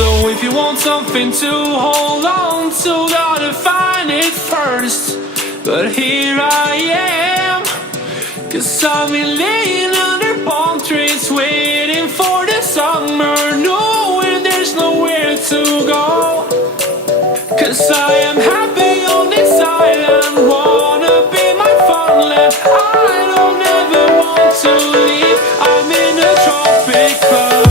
So if you want something to hold on to, gotta find it first. But here I am, 'cause I've been laying under palm trees, waiting for the summer, knowing there's nowhere to go. 'Cause I am happy on this island, wanna be my farmland. I don't ever want to leave, I'm in a tropic club.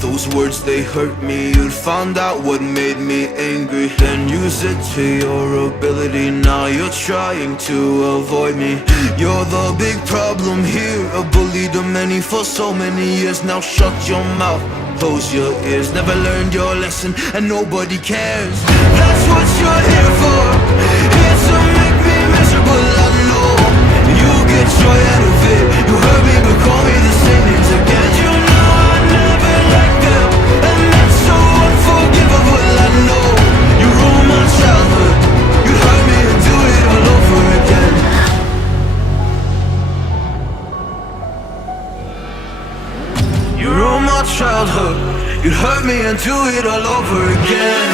those words, they hurt me. You'd found out what made me angry, then use it to your ability. Now you're trying to avoid me. You're the big problem here, a bully to many for so many years. Now shut your mouth, close your ears. Never learned your lesson and nobody cares. That's what you're here for, here to make me miserable. I know you get joy out of it. You hurt me but call me the same names again. You know I never liked them, and that's so unforgivable. I know you ruined my childhood. You hurt me and do it all over again. You ruined my childhood. You'd hurt me and do it all over again.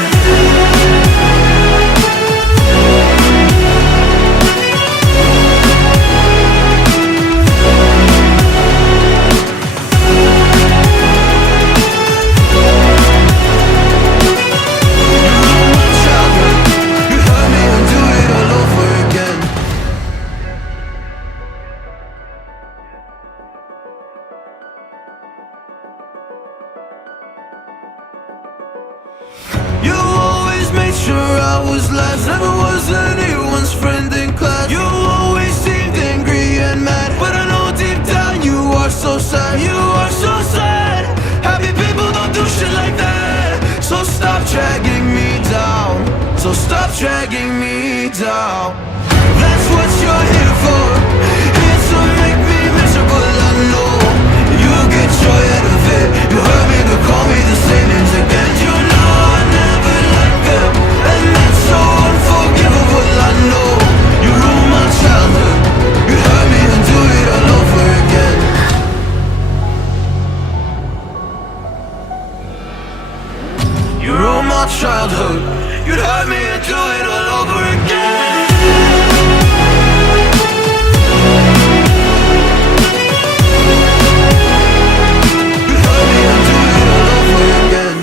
You always made sure I was last, never was anyone's friend in class. You always seemed angry and mad, but I know deep down you are so sad. You are so sad. Happy people don't do shit like that. So stop dragging me down, so stop dragging me down. That's what you're here for, here to make me miserable. I know you get joy out of it. You hurt me but call me the same names again. You know I never liked them, and that's so unforgivable. I know you ruined my childhood. You hurt me and do it all over again. You ruined my childhood. You'd hurt me and do it all over again. You'd hurt me and do it all over again.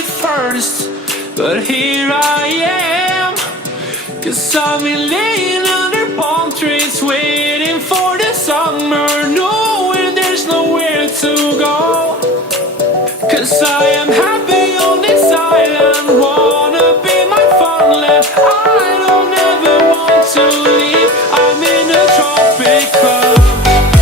it first, but here I am. 'Cause I've been laying under palm trees, waiting for the summer, knowing there's nowhere to go. 'Cause I am happy